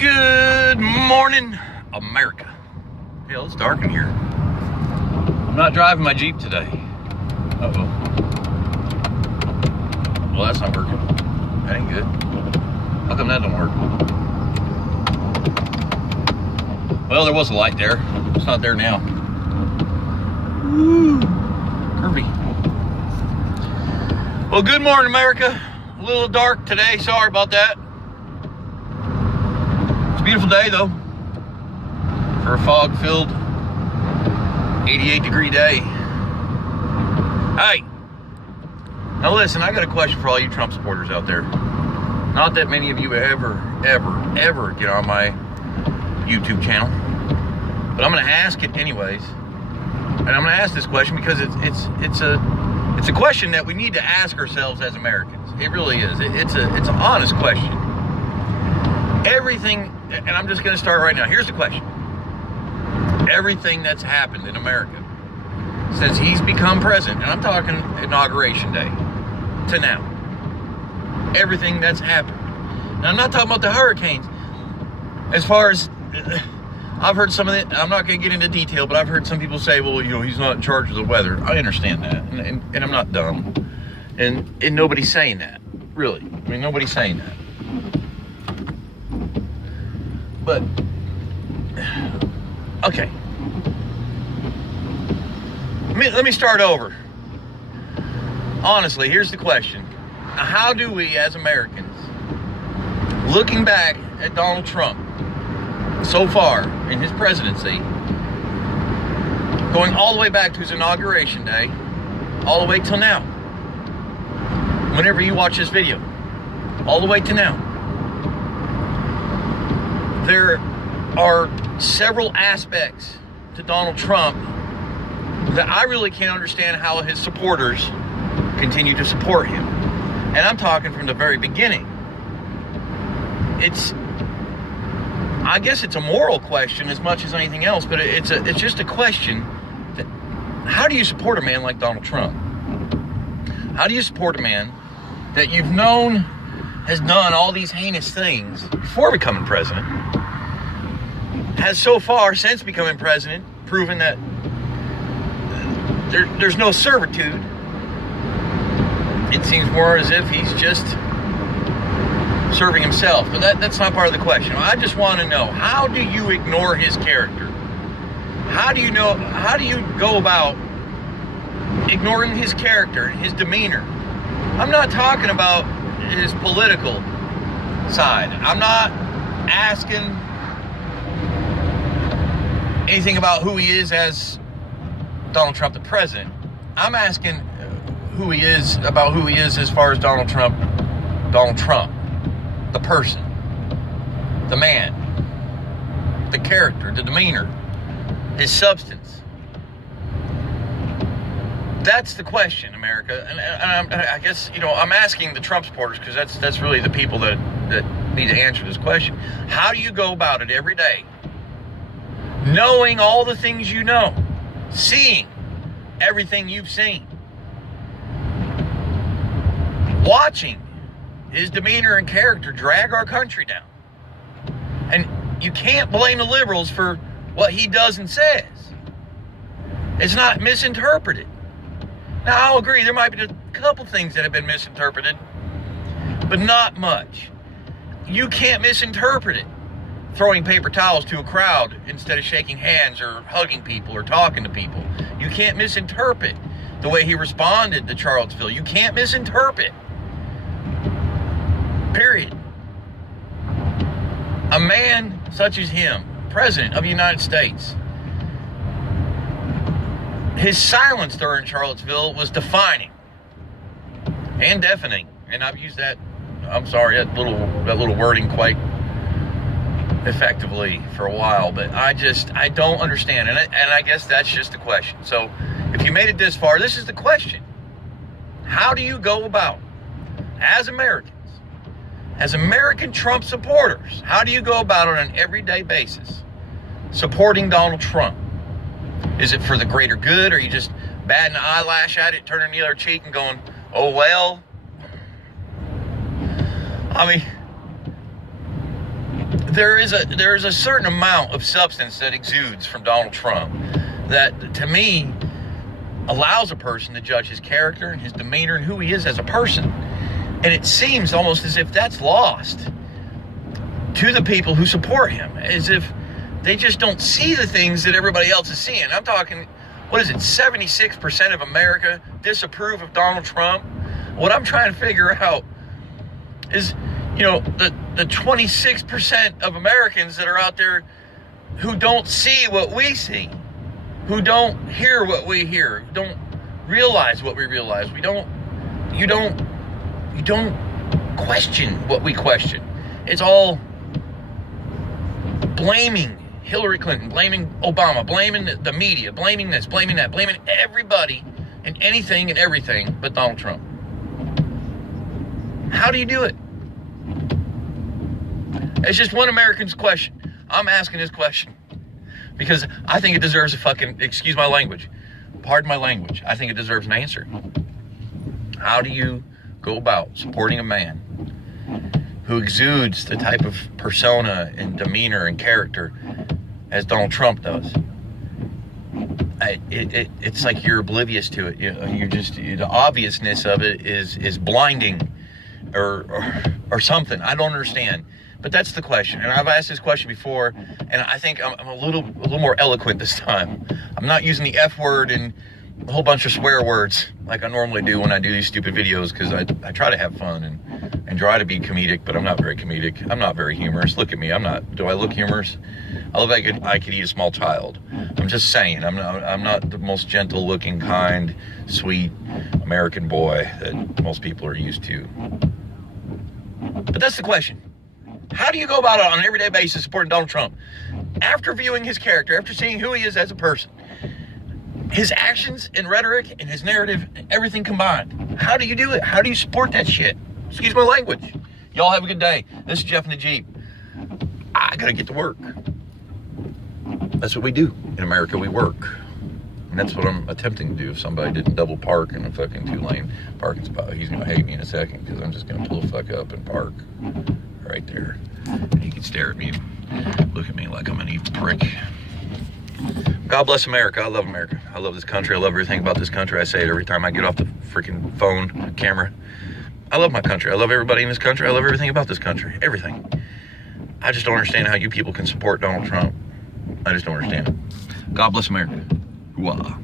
Good morning, America. Hell, it's dark in here. I'm not driving my Jeep today. Uh-oh. Well, that's not working. That ain't good. How come that don't work? Well, there was a light there. It's not there now. Woo! Kirby. Well, good morning, America. A little dark today. Sorry about that. It's a beautiful day, though, for a fog-filled 88-degree day. Hey, now listen, I got a question for all you Trump supporters out there. Not that many of you ever get on my YouTube channel, but I'm going to ask it anyways. And I'm going to ask this question because it's a question that we need to ask ourselves as Americans. It really is. It's an honest question. Everything, and I'm just going to start right now. Here's the question. Everything that's happened in America since he's become president, and I'm talking Inauguration Day to now. Everything that's happened. Now, I'm not talking about the hurricanes. As far as, I've heard some of it, I'm not going to get into detail, but I've heard some people say, well, he's not in charge of the weather. I understand that, and I'm not dumb. And nobody's saying that, really. I mean, nobody's saying that. But, okay. Let me start over. Honestly, here's the question. How do we, as Americans, looking back at Donald Trump so far in his presidency, going all the way back to his Inauguration Day, all the way till now, whenever you watch this video, all the way to now, there are several aspects to Donald Trump that I really can't understand how his supporters continue to support him. And I'm talking from the very beginning. I guess it's a moral question as much as anything else, but it's just a question that, how do you support a man like Donald Trump? How do you support a man that you've known has done all these heinous things before becoming president, has so far since becoming president proven that there's no servitude? It seems more as if he's just serving himself, but that's not part of the question. I just want to know, how do you ignore his character? How do you go about ignoring his character and his demeanor? I'm not talking about his political side. I'm not asking anything about who he is as Donald Trump the president. I'm asking who he is as far as Donald Trump, the person, the man, the character, the demeanor, his substance. That's the question, America. And I guess, I'm asking the Trump supporters, because that's really the people that need to answer this question. How do you go about it every day, knowing all the things you know, seeing everything you've seen, watching his demeanor and character drag our country down? And you can't blame the liberals for what he does and says. It's not misinterpreted. Now, I'll agree, there might be a couple things that have been misinterpreted, but not much. You can't misinterpret it. Throwing paper towels to a crowd instead of shaking hands or hugging people or talking to people. You can't misinterpret the way he responded to Charlottesville. You can't misinterpret. Period. A man such as him, President of the United States, his silence during Charlottesville was defining and deafening. And I've used that little wording quite effectively for a while, but I don't understand. And I guess that's just the question. So if you made it this far, this is the question. How do you go about, as Americans, as American Trump supporters, how do you go about it on an everyday basis supporting Donald Trump? Is it for the greater good? Or are you just batting an eyelash at it, turning the other cheek and going, oh well? I mean, there is a certain amount of substance that exudes from Donald Trump that, to me, allows a person to judge his character and his demeanor and who he is as a person. And it seems almost as if that's lost to the people who support him, as if they just don't see the things that everybody else is seeing. I'm talking, 76% of America disapprove of Donald Trump? What I'm trying to figure out is, the 26% of Americans that are out there who don't see what we see, who don't hear what we hear, who don't realize what we realize. You don't question what we question. It's all blaming Hillary Clinton, blaming Obama, blaming the media, blaming this, blaming that, blaming everybody and anything and everything but Donald Trump. How do you do it? It's just one American's question. I'm asking this question because I think it deserves a fucking, excuse my language, pardon my language, I think it deserves an answer. How do you go about supporting a man who exudes the type of persona and demeanor and character as Donald Trump does? It's like you're oblivious to it. You're just, the obviousness of it is blinding or something. I don't understand. But that's the question. And I've asked this question before, and I think I'm a little more eloquent this time. I'm not using the F word and a whole bunch of swear words like I normally do when I do these stupid videos, because I try to have fun and try to be comedic, but I'm not very comedic. I'm not very humorous. Look at me. Do I look humorous? I look like I could eat a small child. I'm just saying, I'm not the most gentle looking, kind, sweet American boy that most people are used to. But that's the question. How do you go about it on an everyday basis supporting Donald Trump? After viewing his character, after seeing who he is as a person, his actions and rhetoric and his narrative and everything combined, how do you do it? How do you support that shit? Excuse my language. Y'all have a good day. This is Jeff in the Jeep. I gotta get to work. That's what we do in America. We work. And that's what I'm attempting to do. If somebody didn't double park in a fucking 2-lane parking spot, he's gonna hate me in a second, because I'm just gonna pull the fuck up and park right there. And he can stare at me, look at me like I'm an evil prick. God bless America. I love America. I love this country. I love everything about this country. I say it every time I get off the freaking phone camera. I love my country. I love everybody in this country. I love everything about this country. Everything. I just don't understand how you people can support Donald Trump. I just don't understand it. God bless America. Hoo-ah.